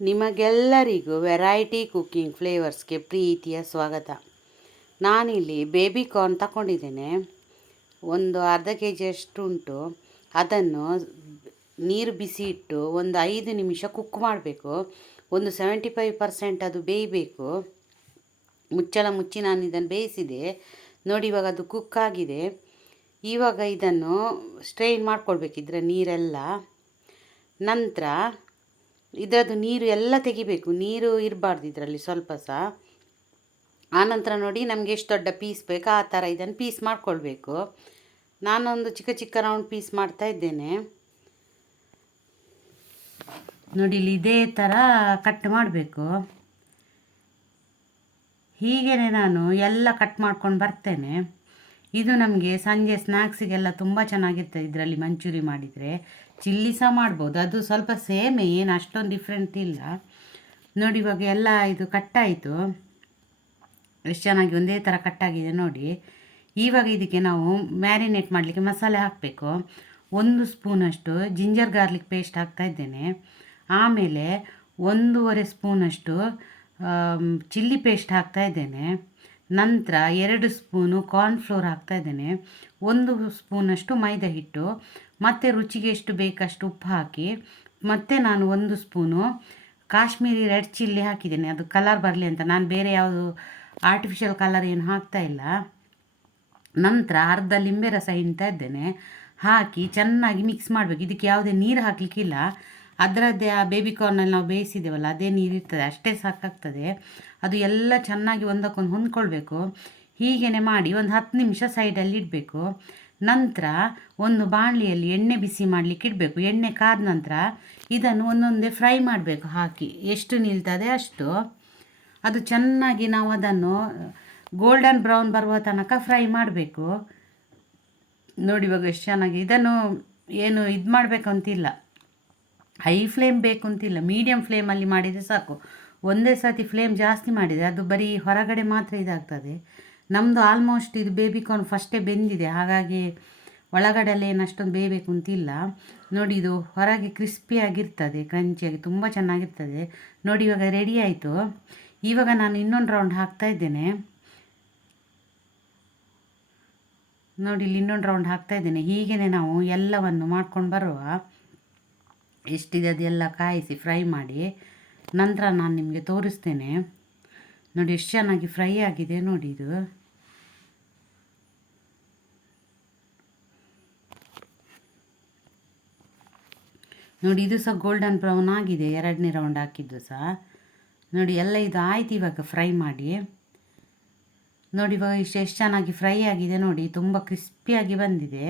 ನಿಮಗೆಲ್ಲರಿಗೂ variety cooking ಫ್ಲೇವರ್ಸ್ಗೆ ಪ್ರೀತಿಯ ಸ್ವಾಗತ. ನಾನಿಲ್ಲಿ ಬೇಬಿ ಕಾರ್ನ್ ತಗೊಂಡಿದ್ದೇನೆ. ಒಂದು ಅರ್ಧ ಕೆ ಜಿಯಷ್ಟು ಉಂಟು. ಅದನ್ನು ನೀರು ಬಿಸಿ ಇಟ್ಟು ಒಂದು 5 ನಿಮಿಷ ಕುಕ್ ಮಾಡಬೇಕು. ಒಂದು 75% ಅದು ಬೇಯಬೇಕು. ಮುಚ್ಚಳ ಮುಚ್ಚಿ ನಾನು ಇದನ್ನು ಬೇಯಿಸಿದೆ ನೋಡಿ. ಇವಾಗ ಅದು ಕುಕ್ ಆಗಿದೆ. ಇವಾಗ ಇದನ್ನು ಸ್ಟ್ರೈನ್ ಮಾಡ್ಕೊಳ್ಬೇಕು, ಇದರ ನೀರೆಲ್ಲ. ನಂತರ ಇದರದ್ದು ನೀರು ಎಲ್ಲ ತೆಗಿಬೇಕು, ನೀರು ಇರಬಾರ್ದು ಇದರಲ್ಲಿ ಸ್ವಲ್ಪ ಸಹ. ಆನಂತರ ನೋಡಿ ನಮಗೆ ಎಷ್ಟು ದೊಡ್ಡ ಪೀಸ್ ಬೇಕು ಆ ಥರ ಇದನ್ನು ಪೀಸ್ ಮಾಡ್ಕೊಳ್ಬೇಕು. ನಾನೊಂದು ಚಿಕ್ಕ ಚಿಕ್ಕ ರೌಂಡ್ ಪೀಸ್ ಮಾಡ್ತಾ ಇದ್ದೇನೆ ನೋಡಿ. ಇಲ್ಲಿ ಇದೇ ಥರ ಕಟ್ ಮಾಡಬೇಕು. ಹೀಗೇ ನಾನು ಎಲ್ಲ ಕಟ್ ಮಾಡ್ಕೊಂಡು ಬರ್ತೇನೆ. ಇದು ನಮಗೆ ಸಂಜೆ ಸ್ನ್ಯಾಕ್ಸಿಗೆಲ್ಲ ತುಂಬ ಚೆನ್ನಾಗಿರ್ತದೆ. ಇದರಲ್ಲಿ ಮಂಚೂರಿ ಮಾಡಿದರೆ ಚಿಲ್ಲಿ ಸಹ ಮಾಡ್ಬೋದು. ಅದು ಸ್ವಲ್ಪ ಸೇಮೇ, ಏನು ಅಷ್ಟೊಂದು ಡಿಫ್ರೆಂಟ್ ಇಲ್ಲ ನೋಡಿ. ಇವಾಗ ಎಲ್ಲ ಇದು ಕಟ್ಟಾಯಿತು. ಎಷ್ಟು ಚೆನ್ನಾಗಿ ಒಂದೇ ಥರ ಕಟ್ಟಾಗಿದೆ ನೋಡಿ. ಇವಾಗ ಇದಕ್ಕೆ ನಾವು ಮ್ಯಾರಿನೇಟ್ ಮಾಡಲಿಕ್ಕೆ ಮಸಾಲೆ ಹಾಕಬೇಕು. 1 ಸ್ಪೂನಷ್ಟು ಜಿಂಜರ್ ಗಾರ್ಲಿಕ್ ಪೇಸ್ಟ್ ಹಾಕ್ತಾಯಿದ್ದೇನೆ. ಆಮೇಲೆ 1.5 ಸ್ಪೂನಷ್ಟು ಚಿಲ್ಲಿ ಪೇಸ್ಟ್ ಹಾಕ್ತಾಯಿದ್ದೇನೆ. ನಂತರ 2 ಸ್ಪೂನು ಕಾರ್ನ್ಫ್ಲೋರ್ ಹಾಕ್ತಾಯಿದ್ದೇನೆ. 1 ಸ್ಪೂನಷ್ಟು ಮೈದಾ ಹಿಟ್ಟು, ಮತ್ತು ರುಚಿಗೆ ಎಷ್ಟು ಬೇಕಷ್ಟು ಉಪ್ಪು ಹಾಕಿ, ಮತ್ತು ನಾನು 1 ಸ್ಪೂನು ಕಾಶ್ಮೀರಿ ರೆಡ್ ಚಿಲ್ಲಿ ಹಾಕಿದ್ದೇನೆ, ಅದು ಕಲರ್ ಬರಲಿ ಅಂತ. ನಾನು ಬೇರೆ ಯಾವುದು ಆರ್ಟಿಫಿಷಿಯಲ್ ಕಲರ್ ಏನು ಹಾಕ್ತಾಯಿಲ್ಲ. ನಂತರ ಅರ್ಧ ಲಿಂಬೆ ರಸ ಹಿಂಡ್ತಾ ಇದ್ದೇನೆ. ಹಾಕಿ ಚೆನ್ನಾಗಿ ಮಿಕ್ಸ್ ಮಾಡಬೇಕು. ಇದಕ್ಕೆ ಯಾವುದೇ ನೀರು ಹಾಕಲಿಕ್ಕಿಲ್ಲ. ಅದರದ್ದೇ ಆ ಬೇಬಿ ಕಾರ್ನಲ್ಲಿ ನಾವು ಬೇಯಿಸಿದ್ದೇವಲ್ಲ ಅದೇ ನೀರು ಇರ್ತದೆ, ಅಷ್ಟೇ ಸಾಕಾಗ್ತದೆ. ಅದು ಎಲ್ಲ ಚೆನ್ನಾಗಿ ಒಂದಕ್ಕೊಂದು ಹೊಂದ್ಕೊಳ್ಬೇಕು. ಹೀಗೇ ಮಾಡಿ ಒಂದು 10 ನಿಮಿಷ ಸೈಡಲ್ಲಿ ಇಡಬೇಕು. ನಂತರ ಒಂದು ಬಾಣಲಿಯಲ್ಲಿ ಎಣ್ಣೆ ಬಿಸಿ ಮಾಡಲಿಕ್ಕೆ ಇಡಬೇಕು. ಎಣ್ಣೆ ಕಾದ ನಂತರ ಇದನ್ನು ಒಂದೊಂದೇ ಫ್ರೈ ಮಾಡಬೇಕು. ಹಾಕಿ ಎಷ್ಟು ನಿಲ್ತದೆ ಅಷ್ಟು ಅದು ಚೆನ್ನಾಗಿ ನಾವು ಅದನ್ನು ಗೋಲ್ಡನ್ ಬ್ರೌನ್ ಬರುವ ತನಕ ಫ್ರೈ ಮಾಡಬೇಕು ನೋಡಿ. ಇವಾಗ ಎಷ್ಟು ಚೆನ್ನಾಗಿ ಇದನ್ನು ಏನು ಇದು ಮಾಡಬೇಕು ಅಂತಿಲ್ಲ, ಹೈ ಫ್ಲೇಮ್ ಬೇಕು ಅಂತಿಲ್ಲ, ಮೀಡಿಯಮ್ ಫ್ಲೇಮಲ್ಲಿ ಮಾಡಿದರೆ ಸಾಕು. ಒಂದೇ ಸರ್ತಿ ಫ್ಲೇಮ್ ಜಾಸ್ತಿ ಮಾಡಿದರೆ ಅದು ಬರೀ ಹೊರಗಡೆ ಮಾತ್ರ ಇದಾಗ್ತದೆ. ನಮ್ಮದು ಆಲ್ಮೋಸ್ಟ್ ಇದು ಬೇಬಿ ಕಾರ್ನ್ ಫಸ್ಟೇ ಬೆಂದಿದೆ, ಹಾಗಾಗಿ ಒಳಗಡೆಲ್ಲ ಏನು ಅಷ್ಟೊಂದು ಬೇಯಬೇಕು ಅಂತಿಲ್ಲ ನೋಡಿ. ಇದು ಹೊರಗೆ ಕ್ರಿಸ್ಪಿಯಾಗಿರ್ತದೆ, ಕ್ರಂಚಿಯಾಗಿ ತುಂಬ ಚೆನ್ನಾಗಿರ್ತದೆ ನೋಡಿ. ಇವಾಗ ರೆಡಿ ಆಯಿತು. ಇವಾಗ ನಾನು ಇನ್ನೊಂದು ರೌಂಡ್ ಹಾಕ್ತಾಯಿದ್ದೇನೆ ನೋಡಿ. ಇಲ್ಲಿ ಇನ್ನೊಂದು ರೌಂಡ್ ಹಾಕ್ತಾಯಿದ್ದೇನೆ. ಹೀಗೇ ನಾವು ಎಲ್ಲವನ್ನು ಮಾಡ್ಕೊಂಡು ಬರುವ. ಎಷ್ಟಿದೆ ಅದೆಲ್ಲ ಕಾಯಿಸಿ ಫ್ರೈ ಮಾಡಿ ನಂತರ ನಾನು ನಿಮಗೆ ತೋರಿಸ್ತೇನೆ ನೋಡಿ. ಎಷ್ಟು ಚೆನ್ನಾಗಿ ಫ್ರೈ ಆಗಿದೆ ನೋಡಿ. ಇದು ನೋಡಿ, ಇದು ಸಹ ಗೋಲ್ಡನ್ ಬ್ರೌನ್ ಆಗಿದೆ. 2ನೇ ರೌಂಡ್ ಹಾಕಿದ್ದು ಸಹ ನೋಡಿ. ಎಲ್ಲ ಇದು ಆಯ್ತು ಇವಾಗ ಫ್ರೈ ಮಾಡಿ ನೋಡಿ. ಇವಾಗ ಎಷ್ಟು ಚೆನ್ನಾಗಿ ಫ್ರೈ ಆಗಿದೆ ನೋಡಿ, ತುಂಬ ಕ್ರಿಸ್ಪಿಯಾಗಿ ಬಂದಿದೆ.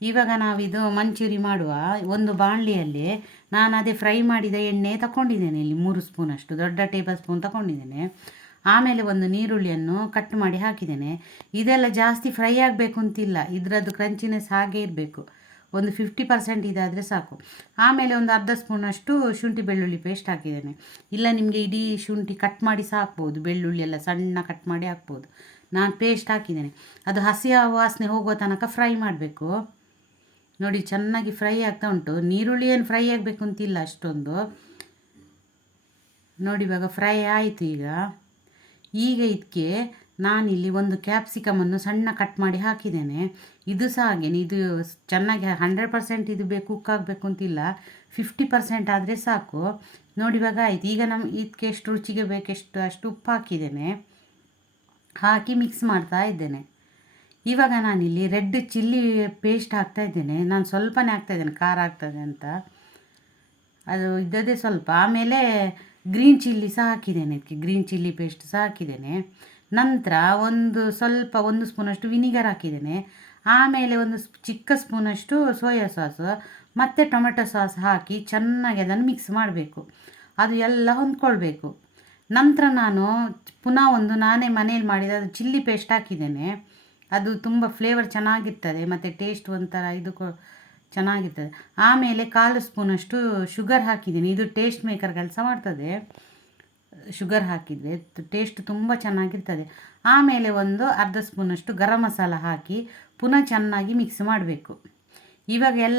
ಇವಾಗ ನಾವಿದು ಮಂಚೂರಿ ಮಾಡುವ. ಒಂದು ಬಾಣಲಿಯಲ್ಲಿ ನಾನು ಅದೇ ಫ್ರೈ ಮಾಡಿದ ಎಣ್ಣೆ ತಗೊಂಡಿದ್ದೇನೆ. ಇಲ್ಲಿ 3 ಸ್ಪೂನಷ್ಟು ದೊಡ್ಡ ಟೇಬಲ್ ಸ್ಪೂನ್ ತಗೊಂಡಿದ್ದೇನೆ. ಆಮೇಲೆ ಒಂದು ನೀರುಳ್ಳಿಯನ್ನು ಕಟ್ ಮಾಡಿ ಹಾಕಿದ್ದೇನೆ. ಇದೆಲ್ಲ ಜಾಸ್ತಿ ಫ್ರೈ ಆಗಬೇಕು ಅಂತಿಲ್ಲ, ಇದರದ್ದು ಕ್ರಂಚಿನೆಸ್ ಹಾಗೆ ಇರಬೇಕು. ಒಂದು 50% ಇದಾದರೆ ಸಾಕು. ಆಮೇಲೆ ಒಂದು ಅರ್ಧ ಸ್ಪೂನಷ್ಟು ಶುಂಠಿ ಬೆಳ್ಳುಳ್ಳಿ ಪೇಸ್ಟ್ ಹಾಕಿದ್ದೇನೆ. ಇಲ್ಲ ನಿಮಗೆ ಇಡೀ ಶುಂಠಿ ಕಟ್ ಮಾಡಿ ಸಹ ಹಾಕ್ಬೋದು, ಬೆಳ್ಳುಳ್ಳಿ ಎಲ್ಲ ಸಣ್ಣ ಕಟ್ ಮಾಡಿ ಹಾಕ್ಬೋದು. ನಾನು ಪೇಸ್ಟ್ ಹಾಕಿದ್ದೇನೆ. ಅದು ಹಸಿ ವಾಸನೆ ಹೋಗುವ ತನಕ ಫ್ರೈ ಮಾಡಬೇಕು ನೋಡಿ. ಚೆನ್ನಾಗಿ ಫ್ರೈ ಆಗ್ತಾ ಉಂಟು. ನೀರುಳ್ಳಿ ಏನು ಫ್ರೈ ಆಗಬೇಕು ಅಂತಿಲ್ಲ ಅಷ್ಟೊಂದು ನೋಡಿ. ಇವಾಗ ಫ್ರೈ ಆಯಿತು. ಈಗ ಇದಕ್ಕೆ ನಾನಿಲ್ಲಿ ಒಂದು ಕ್ಯಾಪ್ಸಿಕಮನ್ನು ಸಣ್ಣ ಕಟ್ ಮಾಡಿ ಹಾಕಿದ್ದೇನೆ. ಇದು ಸಹ ಹಾಗೇನೆ, ಇದು ಚೆನ್ನಾಗಿ 100% ಇದು ಕುಕ್ ಆಗಬೇಕು ಅಂತಿಲ್ಲ, 50% ಆದರೆ ಸಾಕು ನೋಡಿ. ಇವಾಗ ಆಯಿತು. ಈಗ ಇದಕ್ಕೆ ಎಷ್ಟು ರುಚಿಗೆ ಬೇಕೆಷ್ಟು ಅಷ್ಟು ಉಪ್ಪು ಹಾಕಿದ್ದೇನೆ. ಹಾಕಿ ಮಿಕ್ಸ್ ಮಾಡ್ತಾ ಇದ್ದೇನೆ. ಇವಾಗ ನಾನಿಲ್ಲಿ ರೆಡ್ ಚಿಲ್ಲಿ ಪೇಸ್ಟ್ ಹಾಕ್ತಾಯಿದ್ದೇನೆ. ನಾನು ಸ್ವಲ್ಪನೇ ಹಾಕ್ತಾಯಿದ್ದೇನೆ, ಖಾರ ಆಗ್ತದೆ ಅಂತ, ಅದು ಇದ್ದದೇ ಸ್ವಲ್ಪ. ಆಮೇಲೆ ಗ್ರೀನ್ ಚಿಲ್ಲಿ ಸಹ ಹಾಕಿದ್ದೇನೆ, ಇದಕ್ಕೆ ಗ್ರೀನ್ ಚಿಲ್ಲಿ ಪೇಸ್ಟ್ ಸಹ ಹಾಕಿದ್ದೇನೆ. ನಂತರ ಒಂದು ಸ್ಪೂನಷ್ಟು ವಿನಿಗರ್ ಹಾಕಿದ್ದೇನೆ. ಆಮೇಲೆ ಒಂದು ಚಿಕ್ಕ ಸ್ಪೂನಷ್ಟು ಸೋಯಾ ಸಾಸು ಮತ್ತು ಟೊಮೆಟೊ ಸಾಸ್ ಹಾಕಿ ಚೆನ್ನಾಗಿ ಅದನ್ನು ಮಿಕ್ಸ್ ಮಾಡಬೇಕು. ಅದು ಎಲ್ಲ ಹೊಂದ್ಕೊಳ್ಬೇಕು. ನಂತರ ನಾನು ಪುನಃ ನಾನೇ ಮನೇಲಿ ಮಾಡಿದ ಅದು ಚಿಲ್ಲಿ ಪೇಸ್ಟ್ ಹಾಕಿದ್ದೇನೆ. ಅದು ತುಂಬ ಫ್ಲೇವರ್ ಚೆನ್ನಾಗಿರ್ತದೆ ಮತ್ತು ಟೇಸ್ಟ್ ಒಂಥರ ಇದು ಚೆನ್ನಾಗಿರ್ತದೆ. ಆಮೇಲೆ 1/4 ಸ್ಪೂನಷ್ಟು ಶುಗರ್ ಹಾಕಿದ್ದೀನಿ. ಇದು ಟೇಸ್ಟ್ ಮೇಕರ್ ಕೆಲಸ ಮಾಡ್ತದೆ. ಶುಗರ್ ಹಾಕಿದರೆ ಟೇಸ್ಟ್ ತುಂಬ ಚೆನ್ನಾಗಿರ್ತದೆ. ಆಮೇಲೆ ಒಂದು ಅರ್ಧ ಸ್ಪೂನಷ್ಟು ಗರಂ ಮಸಾಲ ಹಾಕಿ ಪುನಃ ಚೆನ್ನಾಗಿ ಮಿಕ್ಸ್ ಮಾಡಬೇಕು. ಇವಾಗ ಎಲ್ಲ